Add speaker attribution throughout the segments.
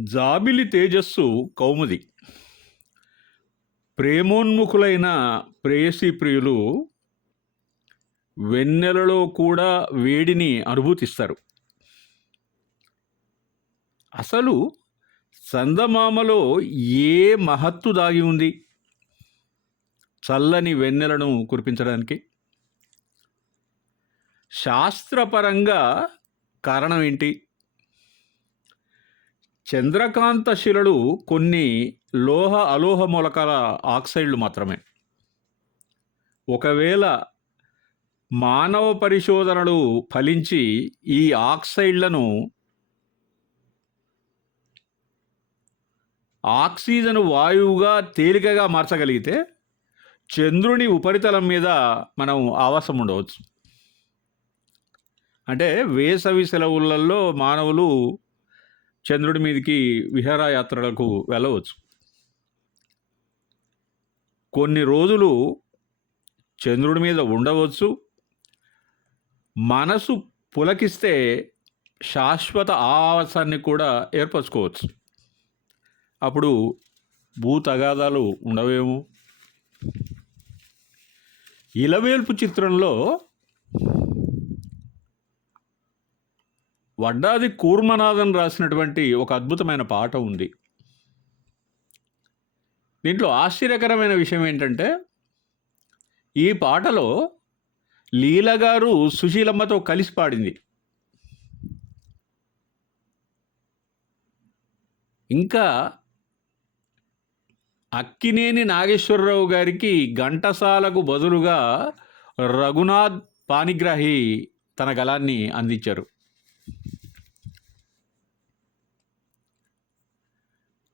Speaker 1: జాబిలి తేజస్సు కౌముది. ప్రేమోన్ముఖులైన ప్రేయసీ ప్రియులు వెన్నెలలో కూడా వేడిని అనుభూతిస్తారు. అసలు చందమామలో ఏ మహత్తు దాగి ఉంది? చల్లని వెన్నెలను కురిపించడానికి. శాస్త్రపరంగా కారణం ఏంటి? చంద్రకాంత శిలలు కొన్ని లోహ అలోహ మూలకాల ఆక్సైడ్లు మాత్రమే. ఒకవేళ మానవ పరిశోధనలు ఫలించి ఈ ఆక్సైడ్లను ఆక్సిజన్ వాయువుగా తేలికగా మార్చగలిగితే చంద్రుని ఉపరితలం మీద మనం ఆవాసం ఉండవచ్చు. అంటే వేసవి సెలవులలో మానవులు చంద్రుడి మీదకి విహారయాత్రలకు వెళ్ళవచ్చు. కొన్ని రోజులు చంద్రుడి మీద ఉండవచ్చు. మనసు పులకిస్తే శాశ్వత ఆవాసాన్ని కూడా ఏర్పరచుకోవచ్చు. అప్పుడు భూ తగాదాలు ఉండవేమో. ఇలవేల్పు చిత్రంలో వడ్డాది కూర్మనాథన్ రాసినటువంటి ఒక అద్భుతమైన పాట ఉంది. దీంట్లో ఆశ్చర్యకరమైన విషయం ఏంటంటే ఈ పాటలో లీల గారు సుశీలమ్మతో కలిసి పాడింది. ఇంకా అక్కినేని నాగేశ్వరరావు గారికి ఘంటసాలకు బదులుగా రఘునాథ్ పానిగ్రాహి తన గలాన్ని అందించారు.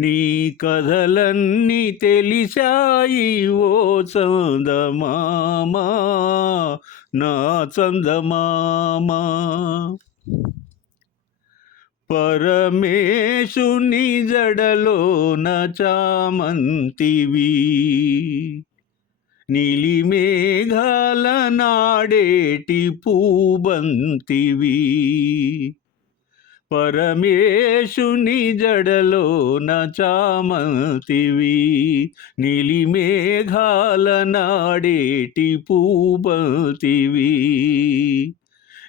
Speaker 1: నీ కథలన్నీ తెలిసాయి ఓ చందమామా నా చందమామా. పరమేశుని జడలో నచామంతివి నీలిమేఘాల నాడేటి పూబంతివి. పరమేశుని జడలోన చామంతివి నీలిమేఘాల నాడేటి పూపతివి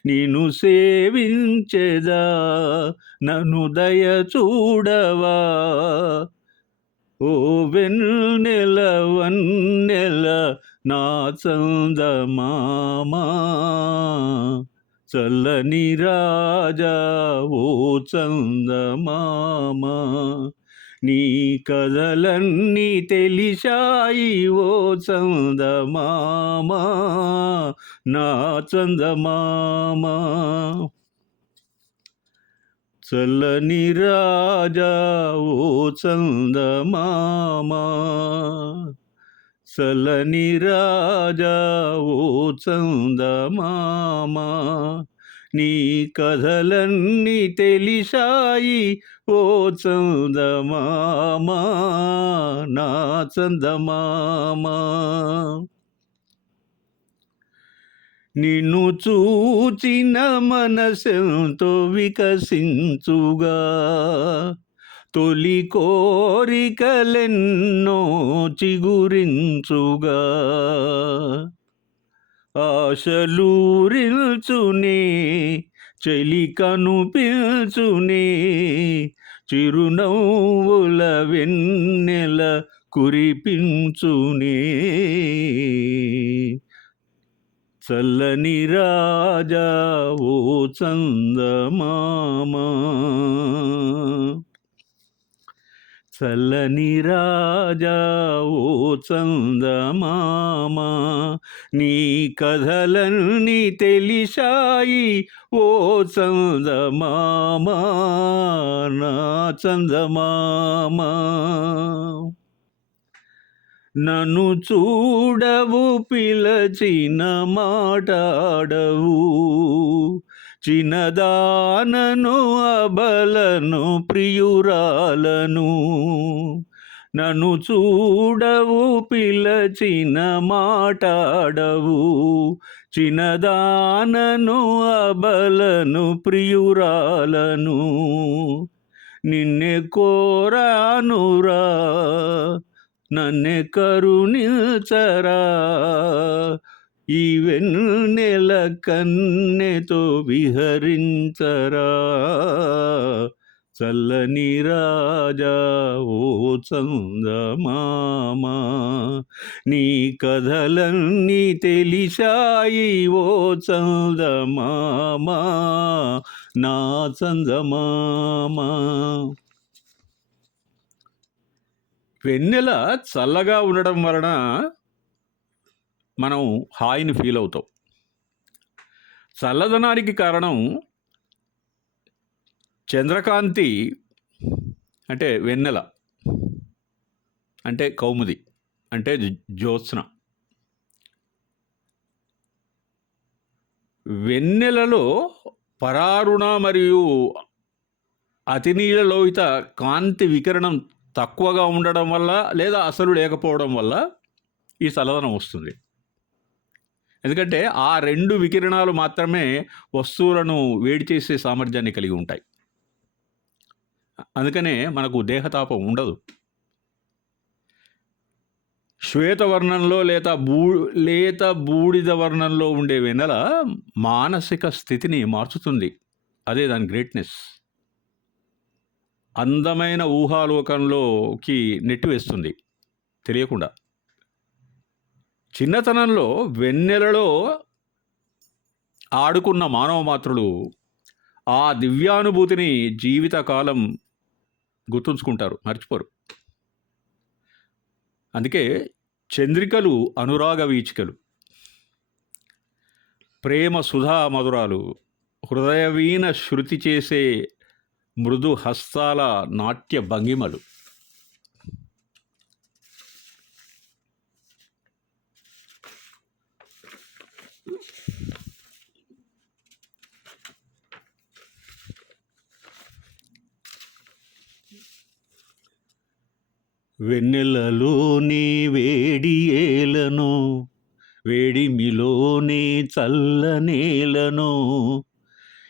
Speaker 1: నిన్ను సేవించెదా నన్ను దయ చూడవా? ఓ వెన్నెల వన్నెల నా చందమామా. చల్లని రాజా ఓ చందమామ నీ కథలన్నీ తెలిసాయి ఓ చందమామ నా చందమామ. చల్లని రాజా ఓ చందమామా సలని రాజా ఓ చందమామా నీ కథలన్నీ తెలిసాయి ఓ చందమామా నా చందమామా నిన్ను చూచిన మనసెంతో వికసించుగా తొలి కోరికలెన్నో చిగురించుగా. ఆశలూరిల్చునే చెలి కనుపించునే చిరునవ్వుల వెన్నెల కురిపించునే. చల్లని రాజా ఓ చందమామా చల్లని రాజా ఓ చందమామా నీ కథలన్నీ తెలిసాయి ఓ చందమామా నా చందమామ. నన్ను చూడవు పిలచిన మాటాడవు చిన్నదానను అబలను ప్రియురాలను. నన్ను చూడవు పిలచిన మాటాడవు. చిన్నదానను అబలను ప్రియురాలను. నిన్నే కోరానురా నన్నే కరుణించరా. ఈ వెన్నెల కన్నెతో విహరించరా? చల్లని రాజా ఓ చందమామ నీ కథలన్నీ తెలిసాయి ఓ చందమామ నా చందమామ. వెన్నెల చల్లగా ఉండడం వలన మనం హాయిని ఫీల్ అవుతాం. చల్లదనానికి కారణం చంద్రకాంతి అంటే వెన్నెల అంటే కౌముది అంటే జ్యోత్స్న. వెన్నెలలో పరారుణ మరియు అతినీలలోహిత కాంతి వికిరణం తక్కువగా ఉండడం వల్ల లేదా అసలు లేకపోవడం వల్ల ఈ చల్లదనం వస్తుంది. ఎందుకంటే ఆ రెండు వికిరణాలు మాత్రమే వస్తువులను వేడి చేసే సామర్థ్యాన్ని కలిగి ఉంటాయి. అందుకనే మనకు దేహతాపం ఉండదు. శ్వేతవర్ణంలో లేత బూ లేత బూడిద వర్ణంలో ఉండే వెన్నెల మానసిక స్థితిని మార్చుతుంది. అదే దాని గ్రేట్నెస్. అందమైన ఊహాలోకంలోకి నెట్టివేస్తుంది. తెలియకుండా. చిన్నతనంలో వెన్నెలలో ఆడుకున్న మానవ మాత్రులు ఆ దివ్యానుభూతిని జీవితకాలం గుర్తుంచుకుంటారు మర్చిపోరు. అందుకే చంద్రికలు అనురాగ వీచికలు ప్రేమ సుధా మధురాలు హృదయవీన శృతి చేసే మృదు హస్తాల నాట్య భంగిమలు వెన్నెలలోనే వేడి ఏలను వేడిమిలోనే చల్లనేలను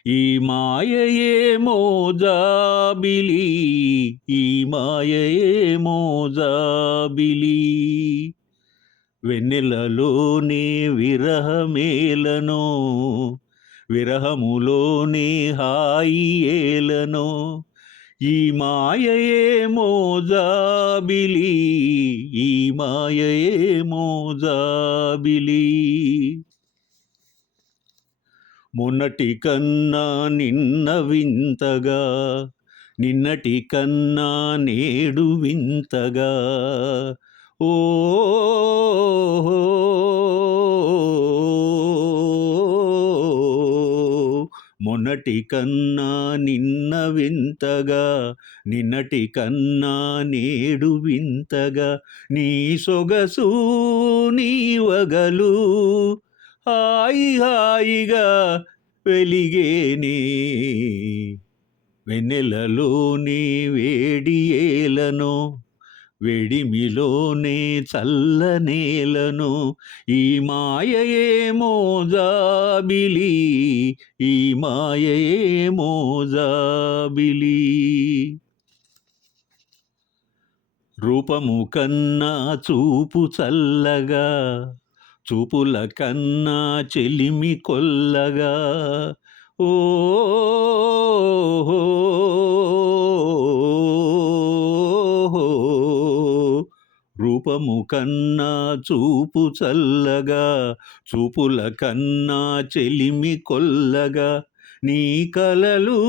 Speaker 1: ఈ మాయయే మోజాబిలి ఈ మాయయే మోజాబిలి వెన్నెలలోనే విరహమేలను విరహములోనే హాయి ఏలను ఈ మాయయే మోజాబిలి ఈ మాయయే మోజాబిలి. మొన్నటి కన్నా నిన్న వింతగా నిన్నటి కన్నా నేడు వింతగా. ఓ మొన్నటి కన్నా నిన్న వింతగా నిన్నటి కన్నా నేడు వింతగా నీ సొగసు నీ వగలు హాయి హాయిగా వెలిగేనే. వెన్నెలలోని వేడియేలను వెడిమిలోనే చల్లనేలను ఈ మాయయే మోజాబిలి ఈ మాయయే మోజాబిలి. రూపము కన్నా చూపు చల్లగా చూపుల కన్నా చెలిమి కొల్లగా ఓ రూపము కన్నా చూపు చల్లగా చూపుల కన్నా చెలిమి కొల్లగా. నీ కలలు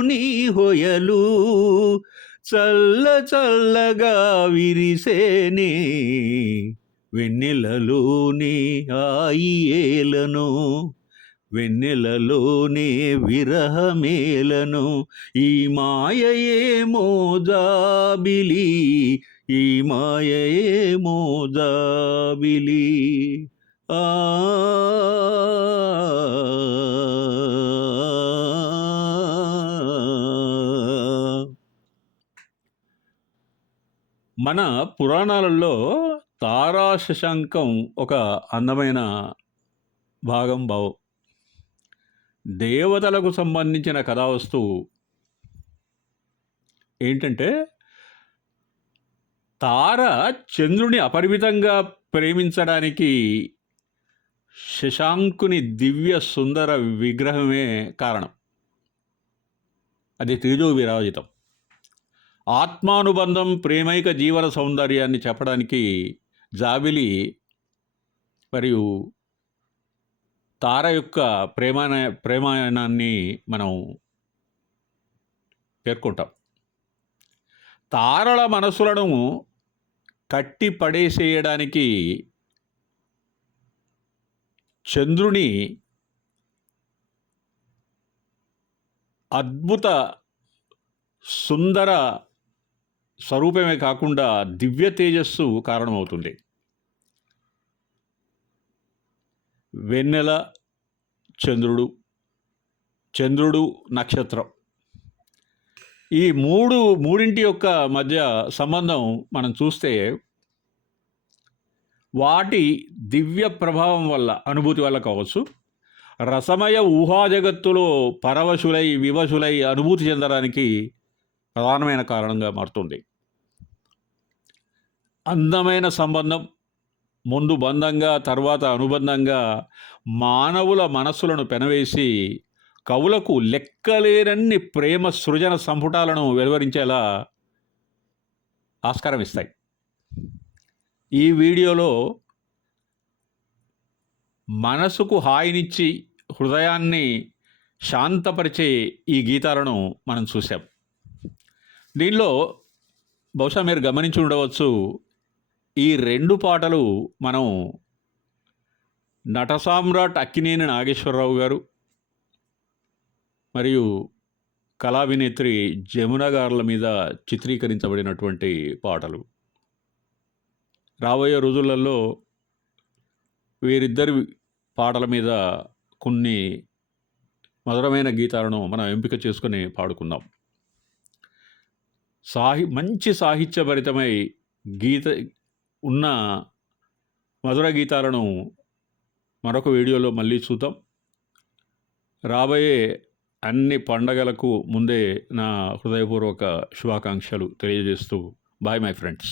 Speaker 1: నీ హొయలు చల్ల చల్లగా విరిసేనే. వెన్నెలలోని ఆయి వెన్నెలలోనే విరహమేలను. ఈ మాయయేమో జాబిలి ఈ మాయయేమో మోదావిలి ఆ మన పురాణాలలో తారా శశాంకం ఒక అందమైన భాగం భావం దేవతలకు సంబంధించిన కథావస్తువు ఏంటంటే తార చంద్రుని అపరిమితంగా ప్రేమించడానికి శశాంకుని దివ్య సుందర విగ్రహమే కారణం. అది తేజో విరాజితం ఆత్మానుబంధం ప్రేమైక జీవన సౌందర్యాన్ని చెప్పడానికి జాబిలి మరియు తార యొక్క ప్రేమాన ప్రేమాయణాన్ని మనం పేర్కొంటాం. తారల మనసులను కట్టి పడేసేయడానికి చంద్రుని అద్భుత సుందర స్వరూపమే కాకుండా దివ్య తేజస్సు కారణమవుతుంది. వెన్నెల చంద్రుడు చంద్రుడు నక్షత్రం. ఈ మూడు మూడింటి యొక్క మధ్య సంబంధం మనం చూస్తే వాటి దివ్య ప్రభావం వల్ల అనుభూతి వల్ల కావచ్చు. రసమయ ఊహా జగత్తులో పరవశులై వివశులై అనుభూతి చెందడానికి ప్రధానమైన కారణంగా మారుతుంది. అందమైన సంబంధం ముందు బంధంగా తర్వాత అనుబంధంగా మానవుల మనస్సులను పెనవేసి కవులకు లెక్కలేనన్ని ప్రేమ సృజన సంపుటాలను వెలువరించేలా ఆస్కారం ఇస్తాయి. ఈ వీడియోలో మనసుకు హాయినిచ్చి హృదయాన్ని శాంతపరిచే ఈ గీతాలను మనం చూసాం దీనిలో బహుశా మీరు గమనించి ఉండవచ్చు ఈ రెండు పాటలు మనం నటసామ్రాట్ అక్కినేని నాగేశ్వరరావు గారు మరియు కళాభినేత్రి జమున గారుల మీద చిత్రీకరించబడినటువంటి పాటలు. రాబోయే రోజులలో వీరిద్దరి పాటల మీద కొన్ని మధురమైన గీతాలను మనం ఎంపిక చేసుకొని పాడుకుందాం. సాహి మంచి సాహిత్యభరితమై గీత ఉన్న మధుర గీతాలను మరొక వీడియోలో మళ్ళీ చూద్దాం. రాబోయే అన్ని పండగలకు ముందే నా హృదయపూర్వక శుభాకాంక్షలు తెలియజేస్తూ బాయ్ మై ఫ్రెండ్స్